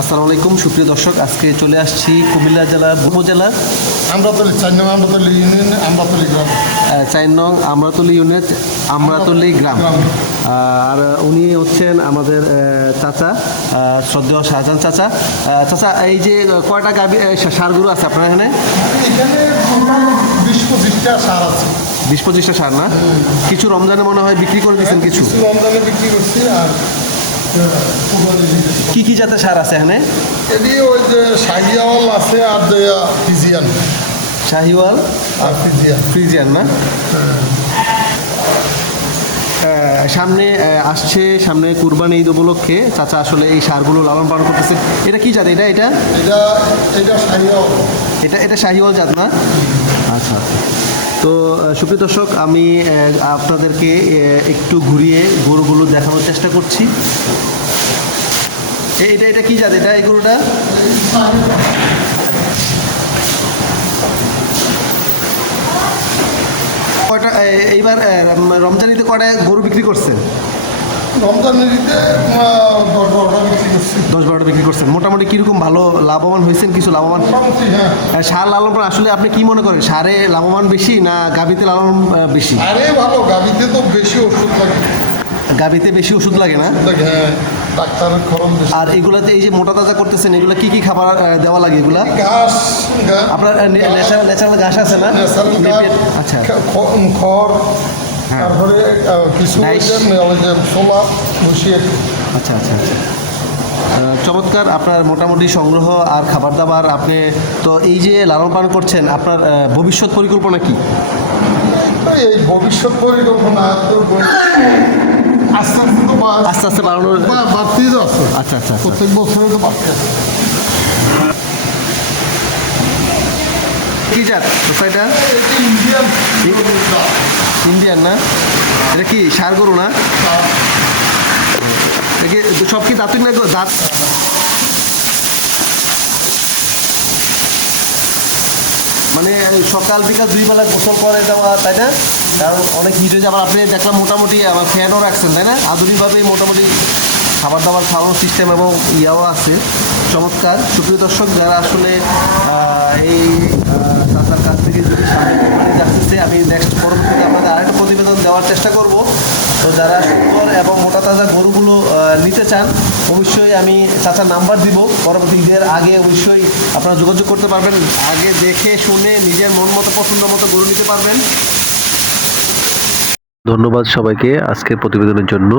আসসালামু আলাইকুম সুপ্রিয় দর্শক আজকে চলে আসছি কুমিল্লা জেলার উপজেলার আমরাতলি চার নং আমরাতলি ইউনিয়ন আমরাতলি গ্রাম। চার নং আমরাতলি ইউনিট আমরাতলি গ্রাম। আর উনি হচ্ছেন আমাদের চাচা শ্রদ্ধেয় শাহজাহান চাচা। চাচা এই যে কয়টা গাবি সারগুলো আছে আপনার এখানে? বিশ পঁচিশটা সার আছে। বিশ পঁচিশটা সার না? কিছু রমজানে মনে হয় বিক্রি করে দিয়েছেন কিছু? কিছু রমজানে বিক্রি করছি আর কি কি জাতের সার আছে এখানে? এটি ওই যে শাহিওয়াল আছে আর যে ফিজিয়ান। শাহিওয়াল আর ফিজিয়ান। ফিজিয়ান না? আহ, সামনে আসছে সামনে কুরবানি ঈদ উপলক্ষে। চাচা আসলে এই সারগুলো লালন পালন করতেছে। এটা কি জাত? এটা এটা? এটা এটা সাইয়াওয়াল এটা এটা শাহিওয়াল জাত না? আচ্ছা তো আহ, সুপ্রিয় দর্শক আমি আপনাদেরকে একটু ঘুরিয়ে গরুগুলো দেখানোর চেষ্টা করছি। এটা এটা কি জাত? এটা এই গরুটা কয়টা এইবার রমজানিতে কয়টা গরু বিক্রি করছেন? রমজানিতে দশ বারোটা বিক্রি করছি। দশ বারোটা বিক্রি করছেন। মোটামুটি কীরকম ভালো লাভবান হয়েছেন কিছু লাভবান? হ্যাঁ। সার লালন পালন আসলে আপনি কি মনে করেন সারে লাভবান বেশি না গাবিতে লালন বেশি? আরে ভালো গাভিতে তো বেশি ওষুধ লাগে। গাবিতে বেশি ওষুধ লাগে না? হ্যাঁ। আর এগুলাতে এই যে মোটা তাজা করতেছেন এগুলো কি কি খাবার দেওয়া লাগে এগুলা? আপনার ন্যাচারাল ন্যাচারাল ঘাস আছে না? আচ্ছা। খড় হ্যাঁ। তারপরে কিছু বসিয়ে। আচ্ছা আচ্ছা আচ্ছা। চমৎকার আপনার মোটামুটি সংগ্রহ আর খাবার দাবার আপনি তো এই যে লালন পালন করছেন আপনার ভবিষ্যৎ পরিকল্পনা কি? এই ভবিষ্যৎ পরিকল্পনা তো আস্তে আস্তে বাড়ানোর বা- বাড়তেই যাচ্ছে আচ্ছা আচ্ছা আচ্ছা। প্রত্যেক বছরে তো বাড়তে আছে। কি জাত? এটা? ইন্ডিয়ান ইন্ডিয়ান না? এটা কি সার গরু না? সব কি দাঁতুই না দাঁত? মানে সকাল বিকাল দুই বেলা গোসল করে দেওয়া তাই না? কারণ অনেক হিট হয়ে যাবে আপনি দেখলাম মোটামুটি, আবার ফ্যানও রাখছেন, তাই না? আধুনিকভাবে মোটামুটি খাবার দাবার খাওয়ানোর সিস্টেম এবং ইয়াও আছে। চমৎকার। সুপ্রিয় দর্শক, যারা আসলে এই চাচার কাছ থেকে যদি যাচ্ছে আমি নেক্সট পরবর্তীতে আপনাদের আরেকটা প্রতিবেদন দেওয়ার চেষ্টা করব। তো যারা সুন্দর এবং মোটা তাজা গরুগুলো নিতে চান, অবশ্যই আমি চাচার নাম্বার দিব। পরবর্তী ঈদের আগে অবশ্যই আপনারা যোগাযোগ করতে পারবেন। আগে দেখে শুনে নিজের মন মতো, পছন্দ মতো গরু নিতে পারবেন। ধন্যবাদ সবাইকে আজকের প্রতিবেদনের জন্য।